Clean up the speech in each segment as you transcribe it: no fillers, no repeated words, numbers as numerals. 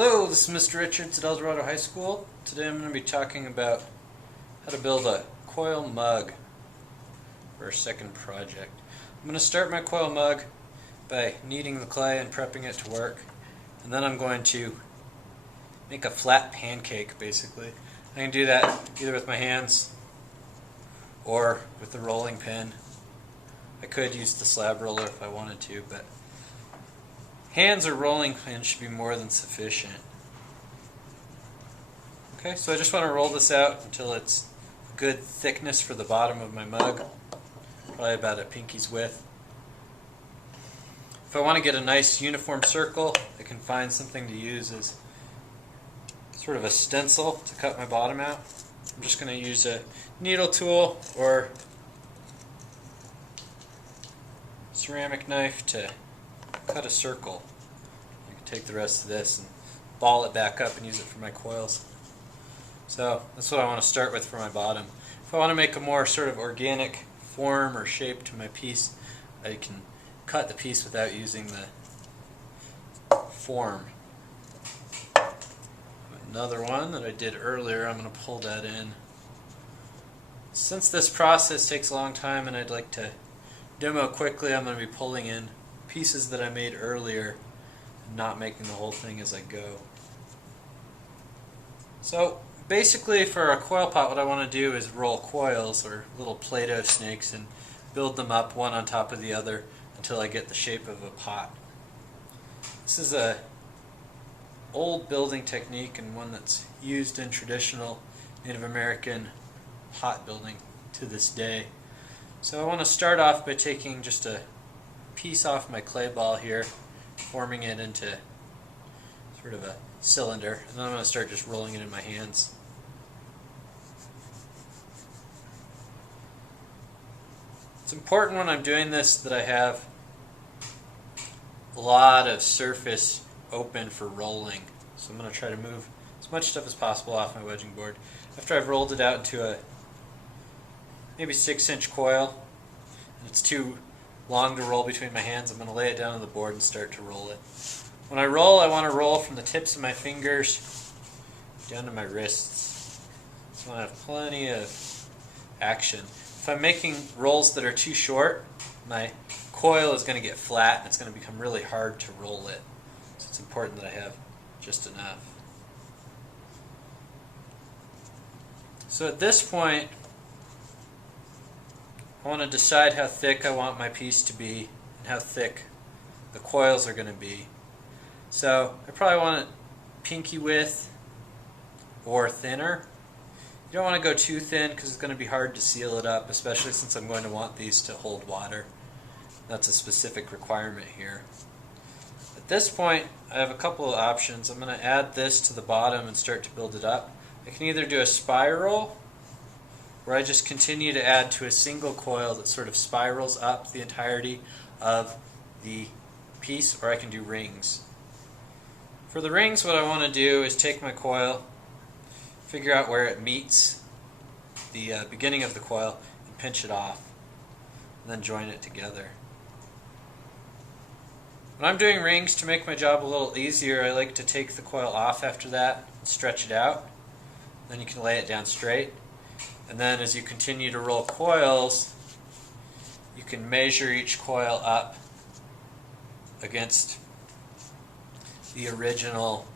Hello, this is Mr. Richards at El Dorado High School. Today I'm going to be talking about how to build a coil mug for our second project. I'm going to start my coil mug by kneading the clay and prepping it to work, and then I'm going to make a flat pancake basically. I can do that either with my hands or with the rolling pin. I could use the slab roller if I wanted to, but hands or rolling pin should be more than sufficient. Okay, so I just want to roll this out until it's a good thickness for the bottom of my mug, probably about a pinky's width. If I want to get a nice uniform circle, I can find something to use as sort of a stencil to cut my bottom out. I'm just going to use a needle tool or ceramic knife to cut a circle. I can take the rest of this and ball it back up and use it for my coils. So that's what I want to start with for my bottom. If I want to make a more sort of organic form or shape to my piece, I can cut the piece without using the form. Another one that I did earlier, I'm going to pull that in. Since this process takes a long time and I'd like to demo quickly, I'm going to be pulling in pieces that I made earlier and not making the whole thing as I go. So basically for a coil pot, what I want to do is roll coils or little Play-Doh snakes and build them up one on top of the other until I get the shape of a pot. This is a old building technique and one that's used in traditional Native American pot building to this day. So I want to start off by taking just a piece off my clay ball here, forming it into sort of a cylinder, and then I'm going to start just rolling it in my hands. It's important when I'm doing this that I have a lot of surface open for rolling. So I'm going to try to move as much stuff as possible off my wedging board. After I've rolled it out into a maybe 6-inch coil, and it's too long to roll between my hands, I'm going to lay it down on the board and start to roll it. When I roll, I want to roll from the tips of my fingers down to my wrists. So I want to have plenty of action. If I'm making rolls that are too short, my coil is going to get flat and it's going to become really hard to roll it. So it's important that I have just enough. So at this point, I want to decide how thick I want my piece to be and how thick the coils are going to be. So I probably want it pinky width or thinner. You don't want to go too thin because it's going to be hard to seal it up, especially since I'm going to want these to hold water. That's a specific requirement here. At this point, I have a couple of options. I'm going to add this to the bottom and start to build it up. I can either do a spiral, where I just continue to add to a single coil that sort of spirals up the entirety of the piece, or I can do rings. For the rings, what I want to do is take my coil, figure out where it meets the beginning of the coil, and pinch it off, and then join it together. When I'm doing rings, to make my job a little easier, I like to take the coil off after that and stretch it out. Then you can lay it down straight. And then as you continue to roll coils, you can measure each coil up against the original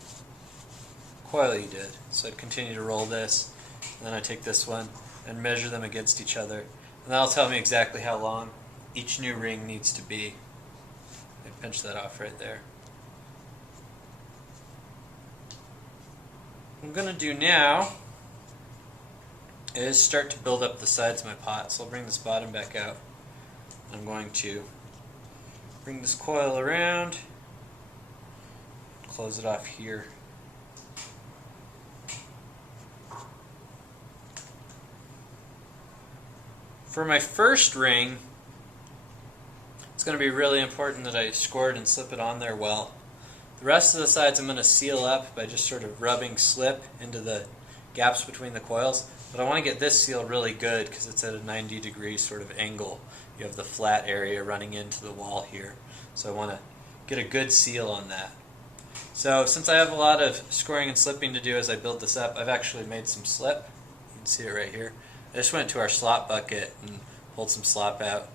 coil you did. So I'd continue to roll this, and then I take this one and measure them against each other. And that'll tell me exactly how long each new ring needs to be. I pinch that off right there. What I'm going to do now is start to build up the sides of my pot. So I'll bring this bottom back out. I'm going to bring this coil around, close it off here. For my first ring, it's going to be really important that I score it and slip it on there well. The rest of the sides I'm going to seal up by just sort of rubbing slip into the gaps between the coils. But I want to get this seal really good because it's at a 90-degree sort of angle. You have the flat area running into the wall here. So I want to get a good seal on that. So since I have a lot of scoring and slipping to do as I build this up, I've actually made some slip. You can see it right here. I just went to our slop bucket and pulled some slop out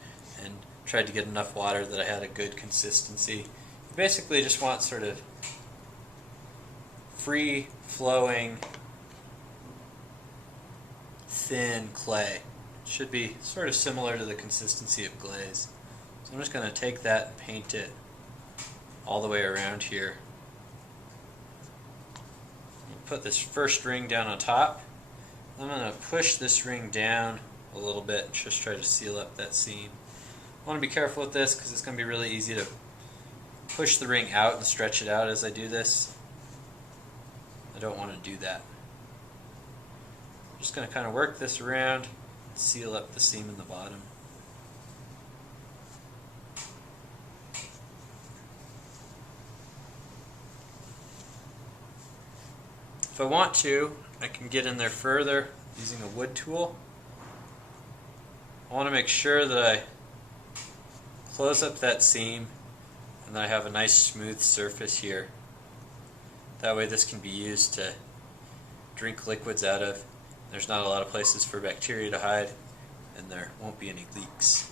and tried to get enough water that I had a good consistency. You basically just want sort of free flowing thin clay. It should be sort of similar to the consistency of glaze. So I'm just going to take that and paint it all the way around here. Put this first ring down on top. I'm going to push this ring down a little bit and just try to seal up that seam. I want to be careful with this because it's going to be really easy to push the ring out and stretch it out as I do this. I don't want to do that. I'm just going to kind of work this around and seal up the seam in the bottom. If I want to, I can get in there further using a wood tool. I want to make sure that I close up that seam and that I have a nice smooth surface here. That way this can be used to drink liquids out of. There's not a lot of places for bacteria to hide and there won't be any leaks.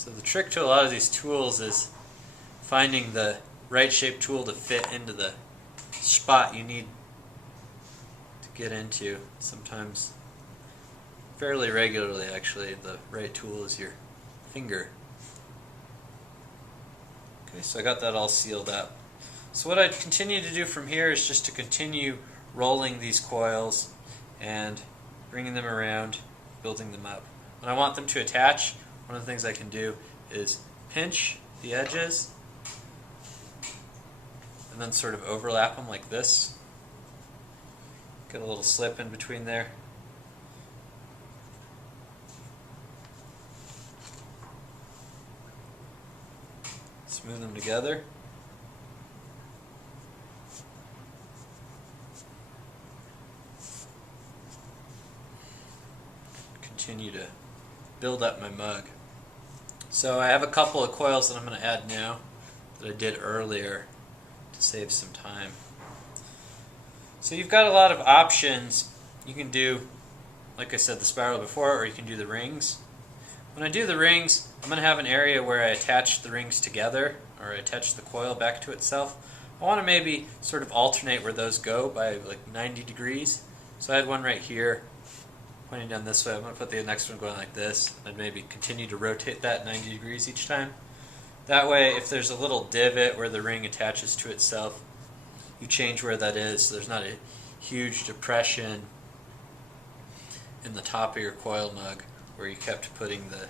So the trick to a lot of these tools is finding the right shaped tool to fit into the spot you need to get into. Sometimes, fairly regularly actually, the right tool is your finger. Okay, so I got that all sealed up. So what I'd continue to do from here is just to continue rolling these coils and bringing them around, building them up. When I want them to attach, one of the things I can do is pinch the edges and then sort of overlap them like this. Get a little slip in between there. Smooth them together. Continue to build up my mug. So I have a couple of coils that I'm going to add now that I did earlier to save some time. So you've got a lot of options. You can do, like I said, the spiral before, or you can do the rings. When I do the rings, I'm going to have an area where I attach the rings together, or I attach the coil back to itself. I want to maybe sort of alternate where those go by like 90 degrees. So I had one right here pointing down this way. I'm going to put the next one going like this. I'd maybe continue to rotate that 90 degrees each time. That way, if there's a little divot where the ring attaches to itself, you change where that is so there's not a huge depression in the top of your coil mug where you kept putting the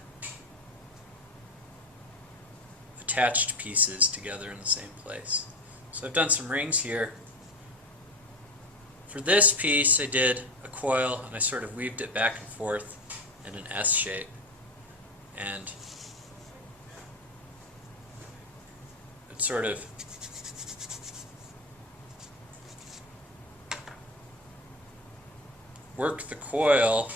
attached pieces together in the same place. So I've done some rings here. For this piece I did a coil and I sort of weaved it back and forth in an S shape, and it sort of worked the coil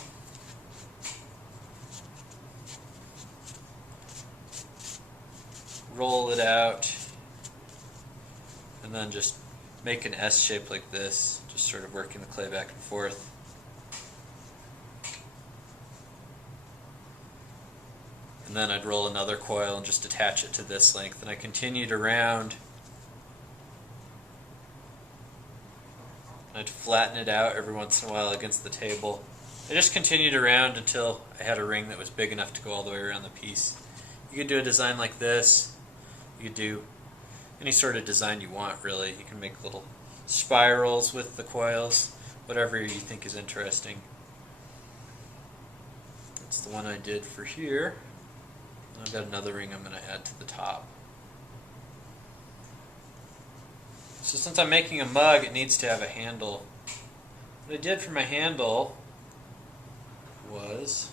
roll it out and then just make an S shape like this, just sort of working the clay back and forth. And then I'd roll another coil and just attach it to this length, and I continued around. I'd flatten it out every once in a while against the table. I just continued around until I had a ring that was big enough to go all the way around the piece. You could do a design like this. You could do any sort of design you want, really. You can make little spirals with the coils, whatever you think is interesting. That's the one I did for here. I've got another ring I'm going to add to the top. So since I'm making a mug, it needs to have a handle. What I did for my handle was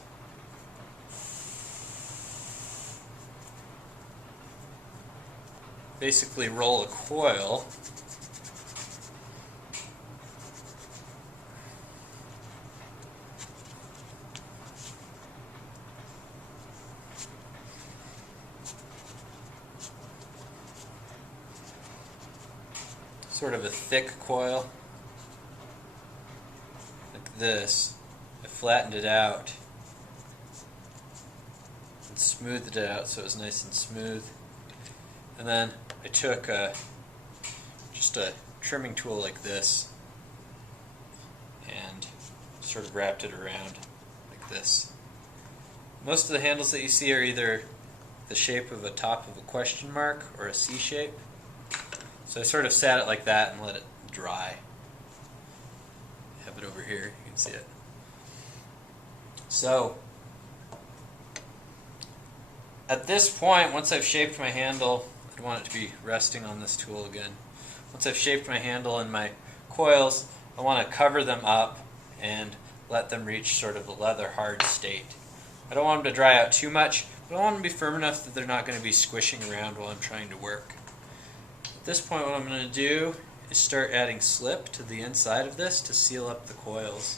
basically roll a coil sort of a thick coil, like this. I flattened it out and smoothed it out so it was nice and smooth. And then I took just a trimming tool like this and sort of wrapped it around like this. Most of the handles that you see are either the shape of a top of a question mark or a C shape. So I sort of sat it like that and let it dry. I have it over here, you can see it. So at this point, once I've shaped my handle, I want it to be resting on this tool again. Once I've shaped my handle and my coils, I want to cover them up and let them reach sort of a leather hard state. I don't want them to dry out too much, but I want them to be firm enough that they're not going to be squishing around while I'm trying to work. At this point, what I'm going to do is start adding slip to the inside of this to seal up the coils.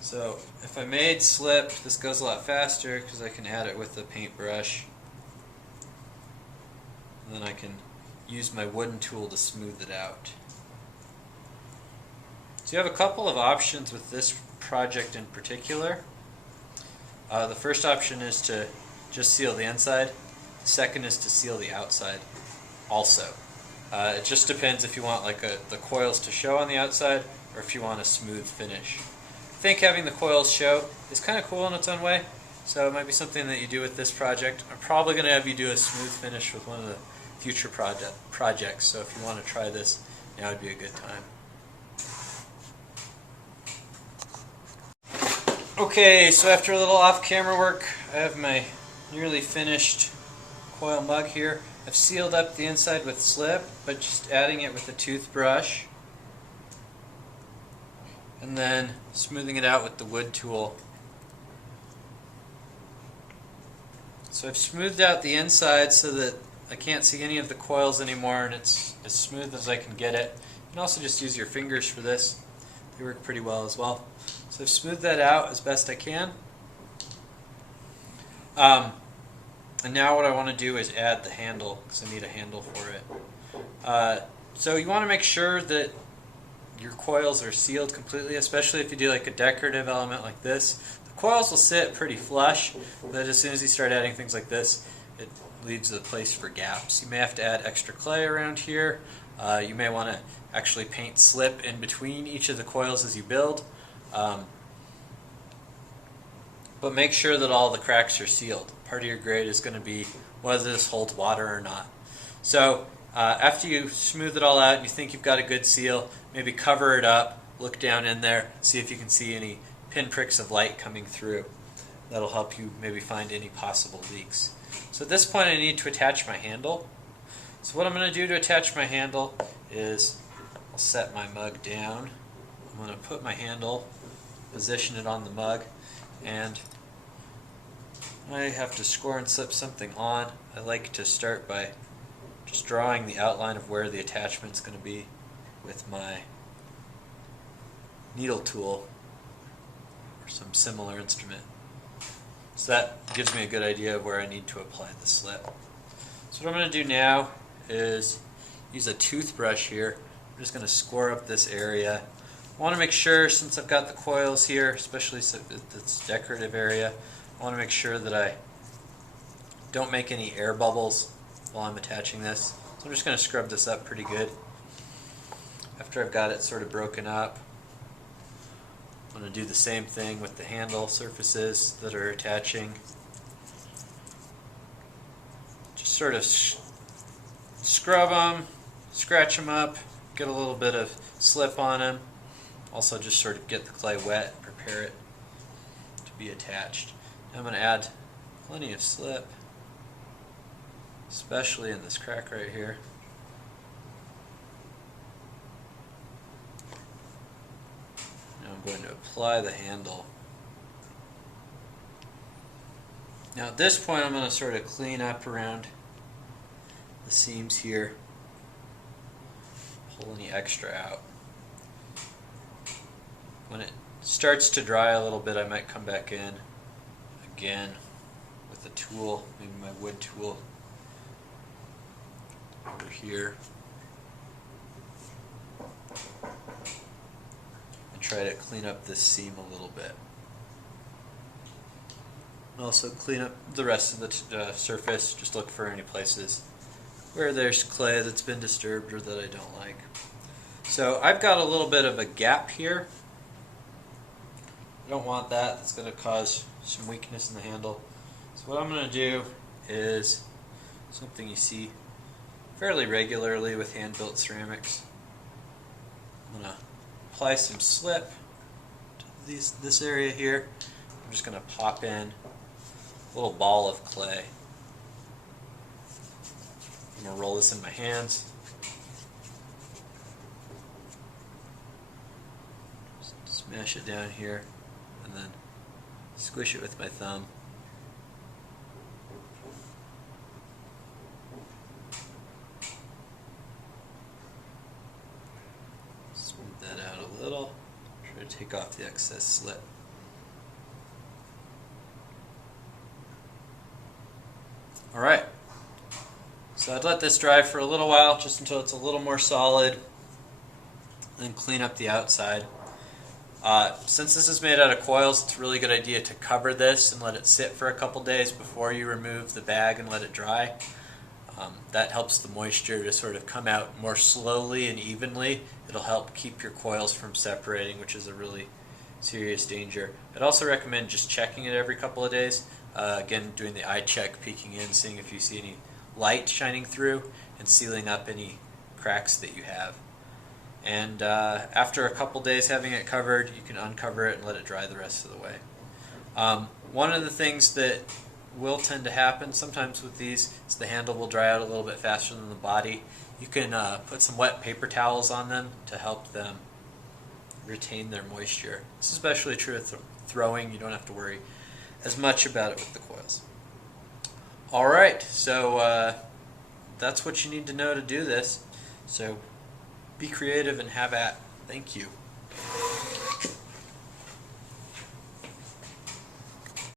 So if I made slip, this goes a lot faster because I can add it with a paintbrush. And then I can use my wooden tool to smooth it out. So you have a couple of options with this project in particular. The first option is to just seal the inside. The second is to seal the outside also. It just depends if you want like the coils to show on the outside or if you want a smooth finish. I think having the coils show is kind of cool in its own way, so it might be something that you do with this project. I'm probably going to have you do a smooth finish with one of the future projects, so if you want to try this, now would be a good time. Okay, so after a little off-camera work, I have my nearly finished coil mug here. I've sealed up the inside with slip, but just adding it with a toothbrush and then smoothing it out with the wood tool. So I've smoothed out the inside so that I can't see any of the coils anymore, and it's as smooth as I can get it. You can also just use your fingers for this. They work pretty well as well. So I've smoothed that out as best I can. And now what I want to do is add the handle, because I need a handle for it. So you want to make sure that your coils are sealed completely, especially if you do like a decorative element like this. The coils will sit pretty flush, but as soon as you start adding things like this, it leaves a place for gaps. You may have to add extra clay around here. You may want to actually paint slip in between each of the coils as you build. But make sure that all the cracks are sealed. Part of your grade is going to be whether this holds water or not. So after you smooth it all out and you think you've got a good seal, maybe cover it up, look down in there, see if you can see any pinpricks of light coming through. That'll help you maybe find any possible leaks. So at this point I need to attach my handle. So what I'm going to do to attach my handle is I'll set my mug down. I'm going to put my handle, position it on the mug, and I have to score and slip something on. I like to start by just drawing the outline of where the attachment's going to be with my needle tool or some similar instrument. So that gives me a good idea of where I need to apply the slip. So what I'm going to do now is use a toothbrush here. I'm just going to score up this area. I want to make sure, since I've got the coils here, especially if it's decorative area, I want to make sure that I don't make any air bubbles while I'm attaching this. So I'm just going to scrub this up pretty good. After I've got it sort of broken up, I'm going to do the same thing with the handle surfaces that are attaching. Just sort of scrub them, scratch them up, get a little bit of slip on them. Also just sort of get the clay wet, prepare it to be attached. Now I'm going to add plenty of slip, especially in this crack right here. Now I'm going to apply the handle. Now at this point I'm going to sort of clean up around the seams here, pull any extra out. When it starts to dry a little bit, I might come back in again with a tool, maybe my wood tool, over here. And try to clean up this seam a little bit. And also clean up the rest of the surface. Just look for any places where there's clay that's been disturbed or that I don't like. So I've got a little bit of a gap here. I don't want that. That's going to cause some weakness in the handle. So what I'm going to do is something you see fairly regularly with hand-built ceramics. I'm going to apply some slip to this area here. I'm just going to pop in a little ball of clay. I'm going to roll this in my hands. Smash it down here and then squish it with my thumb. Smooth that out a little. Try to take off the excess slip. Alright, so I'd let this dry for a little while, just until it's a little more solid, then clean up the outside. Since this is made out of coils, it's a really good idea to cover this and let it sit for a couple days before you remove the bag and let it dry. That helps the moisture to sort of come out more slowly and evenly. It'll help keep your coils from separating, which is a really serious danger. I'd also recommend just checking it every couple of days. Again, doing the eye check, peeking in, seeing if you see any light shining through, and sealing up any cracks that you have. And after a couple days having it covered, you can uncover it and let it dry the rest of the way. One of the things that will tend to happen sometimes with these is the handle will dry out a little bit faster than the body. You can put some wet paper towels on them to help them retain their moisture. This is especially true with throwing. You don't have to worry as much about it with the coils. Alright, so that's what you need to know to do this. So be creative and have at. Thank you.